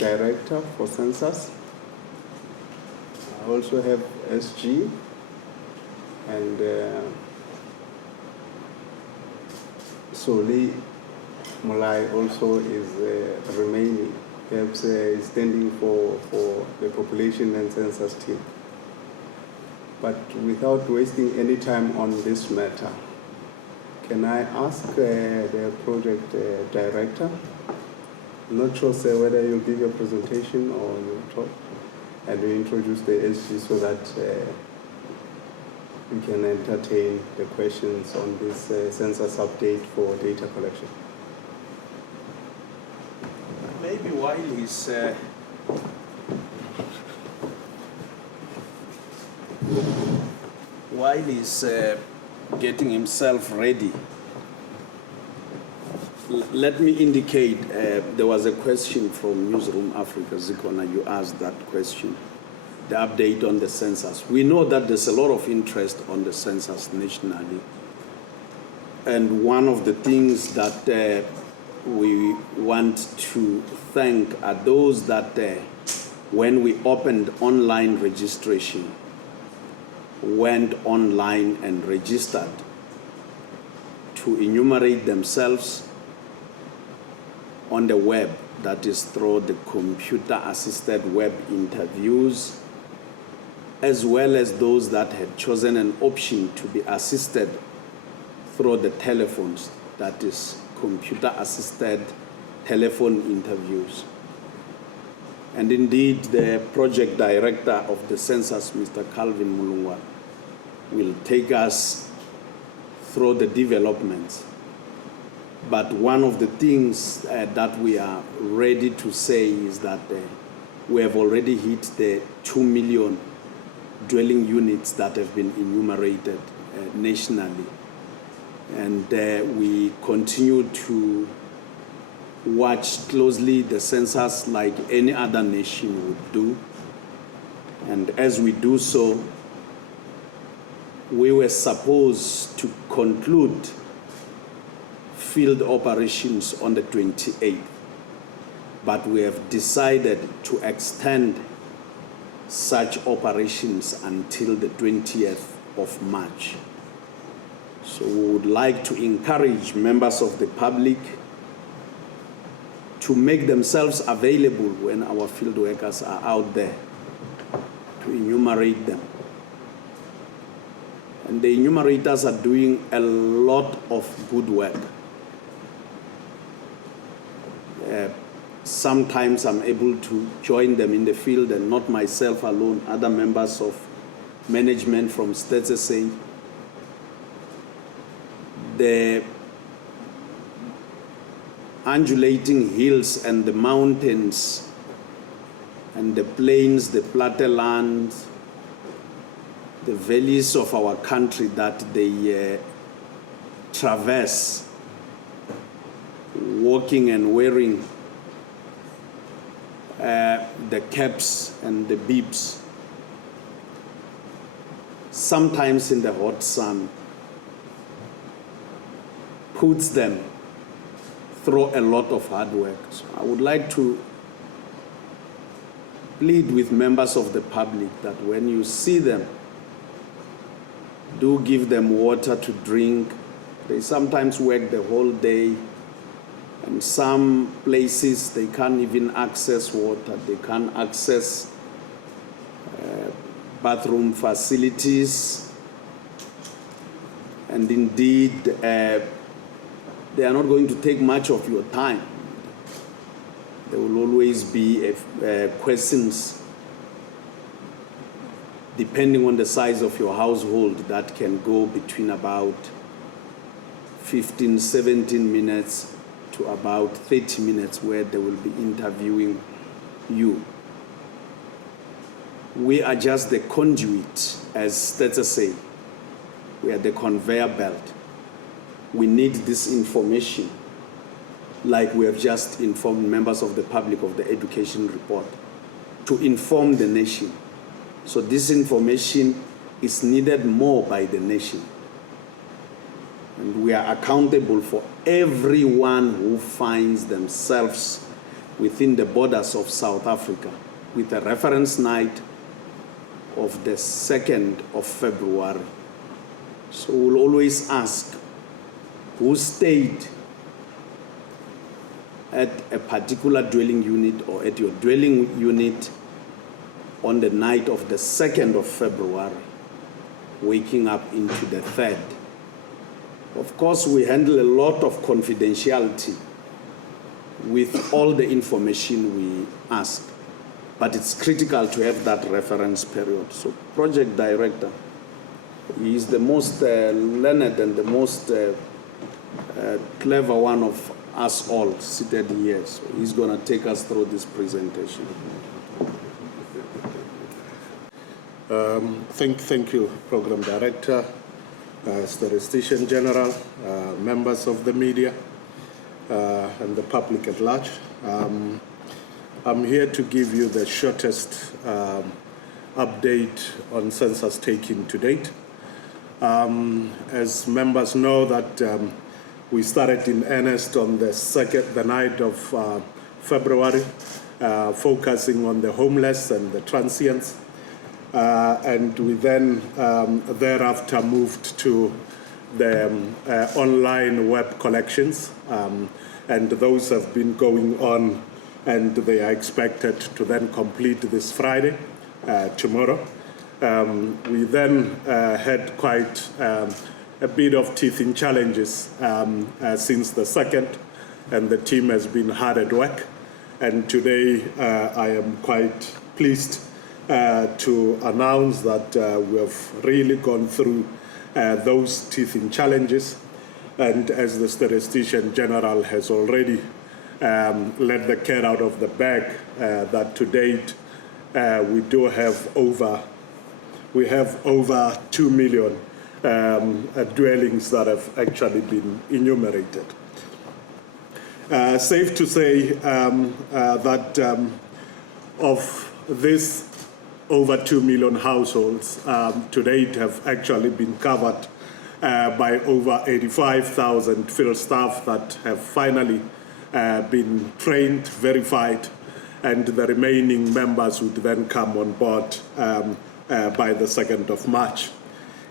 Director for CENSUS. I also have SG, and Soli Mulai also is remaining, perhaps standing for the population and census team. But without wasting any time on this matter, can I ask the project director? I'm not sure, sir, whether you'll give your presentation or you'll talk, and you introduce the SG so that we can entertain the questions on this census update for data collection. Maybe while he's getting himself ready, let me indicate, there was a question from Newsroom Africa, Zikona, you asked that question, the update on the census. We know that there's a lot of interest on the census nationally. And one of the things that we want to thank are those that when we opened online registration, went online and registered to enumerate themselves on the web, that is through the computer-assisted web interviews, as well as those that had chosen an option to be assisted through the telephones, that is computer-assisted telephone interviews. And indeed, the project director of the census, Mr. Calvin Mulungwa, will take us through the developments. But one of the things that we are ready to say is that we have already hit the 2 million dwelling units that have been enumerated nationally. And we continue to watch closely the census like any other nation would do. And as we do so, we were supposed to conclude field operations on the 28th, but we have decided to extend such operations until the 20th of March. So we would like to encourage members of the public to make themselves available when our field workers are out there to enumerate them. And the enumerators are doing a lot of good work. Sometimes I'm able to join them in the field, and not myself alone, other members of management from Stats SA. The undulating hills and the mountains and the plains, the plateaulands, the valleys of our country that they traverse, walking and wearing the caps and the bibs, sometimes in the hot sun, puts them through a lot of hard work. So I would like to plead with members of the public that when you see them, do give them water to drink. They sometimes work the whole day, and some places they can't even access water. They can't access bathroom facilities. And indeed, they are not going to take much of your time. There will always be questions depending on the size of your household that can go between about 15, 17 minutes to about 30 minutes where they will be interviewing you. We are just the conduit, as Stats say. We are the conveyor belt. We need this information, like we have just informed members of the public of the education report, to inform the nation. So this information is needed more by the nation. And we are accountable for everyone who finds themselves within the borders of South Africa with a reference night of the 2nd of February. So we'll always ask who stayed at a particular dwelling unit or at your dwelling unit on the night of the 2nd of February, waking up into the 3rd. Of course, we handle a lot of confidentiality with all the information we ask, but it's critical to have that reference period. So project director, he is the most learned and the most clever one of us all seated here. So he's going to take us through this presentation. Thank you, Program Director, Statistician General, members of the media, and the public at large. I'm here to give you the shortest update on census taking to date. As members know that we started in earnest on the night of February, focusing on the homeless and the transients. And we then thereafter moved to the online web collections, and those have been going on, and they are expected to then complete this Friday, tomorrow. We then had quite a bit of teething challenges since the 2nd, and the team has been hard at work. And today I am quite pleased to announce that we have really gone through those teething challenges. And as the Statistician General has already let the cat out of the bag, that to date we have over 2 million dwellings that have actually been enumerated. Safe to say that of this over 2 million households to date have actually been covered by over 85,000 field staff that have finally been trained, verified, and the remaining members would then come on board by the 2nd of March.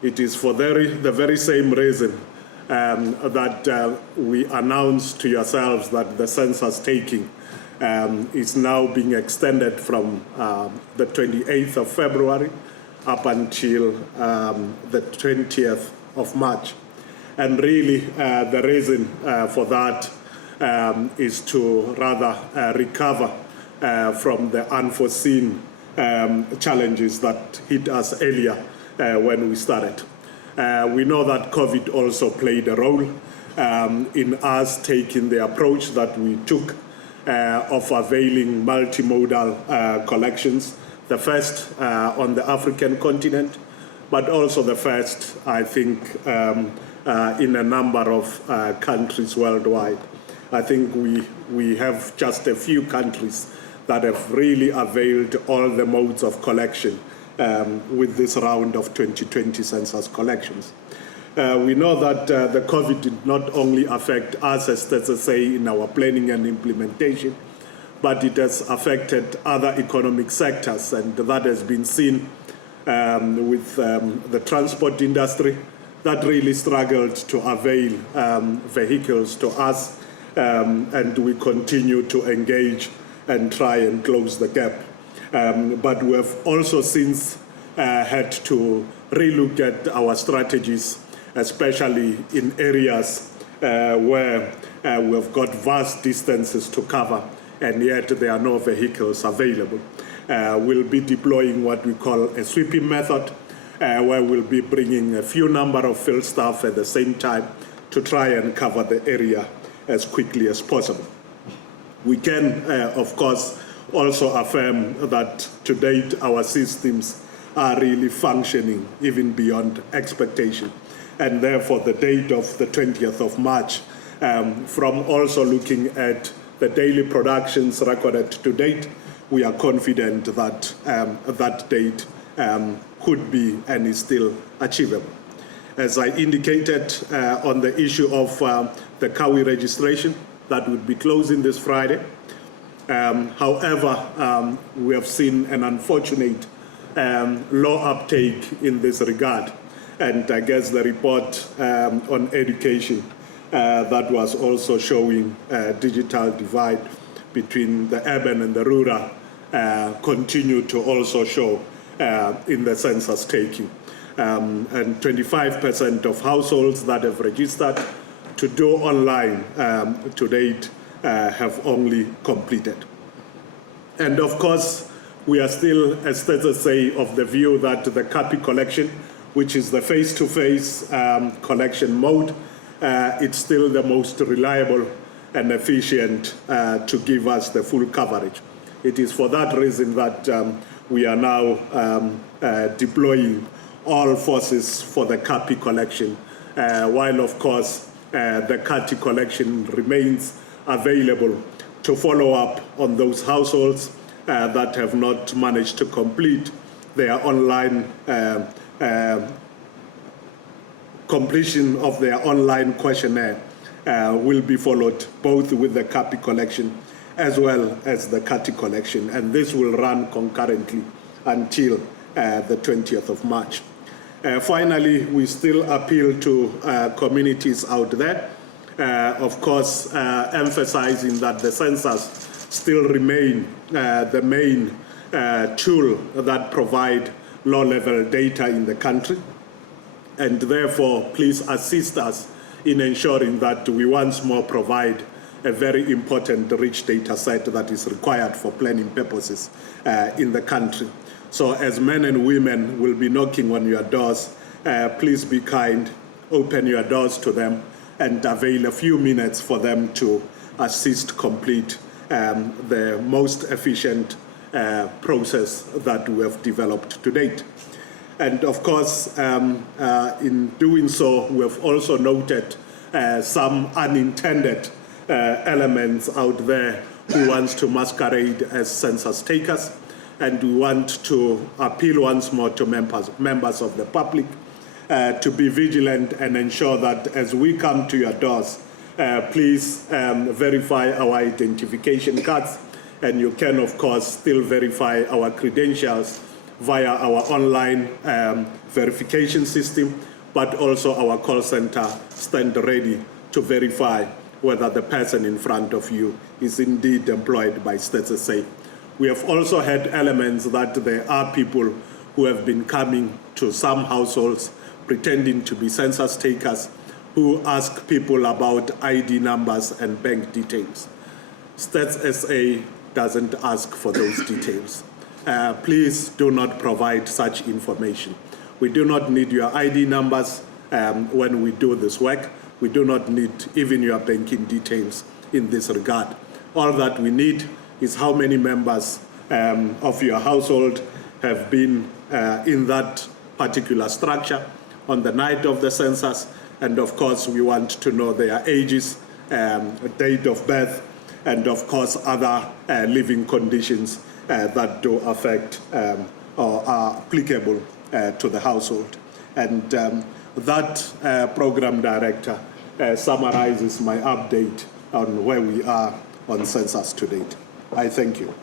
It is for the very same reason that we announced to yourselves that the census taking is now being extended from the 28th of February up until the 20th of March. And really the reason for that is to rather recover from the unforeseen challenges that hit us earlier when we started. We know that COVID also played a role in us taking the approach that we took of availing multimodal collections, the first on the African continent, but also the first, I think, in a number of countries worldwide. I think we have just a few countries that have really availed all the modes of collection with this round of 2020 census collections. We know that the COVID did not only affect us as STSA in our planning and implementation, but it has affected other economic sectors, and that has been seen with the transport industry that really struggled to avail vehicles to us, and we continue to engage and try and close the gap. But we have also since had to relook at our strategies, especially in areas where we have got vast distances to cover, and yet there are no vehicles available. We'll be deploying what we call a sweeping method, where we'll be bringing a few number of field staff at the same time to try and cover the area as quickly as possible. We can, of course, also affirm that to date our systems are really functioning even beyond expectation. And therefore the date of the 20th of March, from also looking at the daily productions recorded to date, we are confident that that date could be and is still achievable. As I indicated on the issue of the Kawi registration, that would be closing this Friday. However, we have seen an unfortunate low uptake in this regard. And I guess the report on education that was also showing digital divide between the urban and the rural continue to also show in the census taking. And 25% of households that have registered to do online to date have only completed. And of course, we are still, as census say, of the view that the copy collection, which is the face-to-face collection mode, it's still the most reliable and efficient to give us the full coverage. It is for that reason that we are now deploying all forces for the copy collection, while of course the copy collection remains available to follow up on those households that have not managed to complete their online completion of their online questionnaire will be followed both with the copy collection as well as the copy collection, and this will run concurrently until the 20th of March. Finally, we still appeal to communities out there, of course, emphasizing that the census still remain the main tool that provide low-level data in the country. And therefore, please assist us in ensuring that we once more provide a very important rich data set that is required for planning purposes in the country. So as men and women will be knocking on your doors, please be kind, open your doors to them and avail a few minutes for them to assist complete the most efficient process that we have developed to date. And of course, in doing so, we have also noted some unintended elements out there who wants to masquerade as census takers. And we want to appeal once more to members of the public to be vigilant and ensure that as we come to your doors, please verify our identification cards, and you can, of course, still verify our credentials via our online verification system, but also our call center stand ready to verify whether the person in front of you is indeed employed by StateSA. We have also had elements that there are people who have been coming to some households pretending to be census takers who ask people about ID numbers and bank details. StateSA doesn't ask for those details. Please do not provide such information. We do not need your ID numbers when we do this work. We do not need even your banking details in this regard. All that we need is how many members of your household have been in that particular structure on the night of the census, and of course we want to know their ages, date of birth, and of course other living conditions that do affect or are applicable to the household. And that program director summarizes my update on where we are on census to date. I thank you.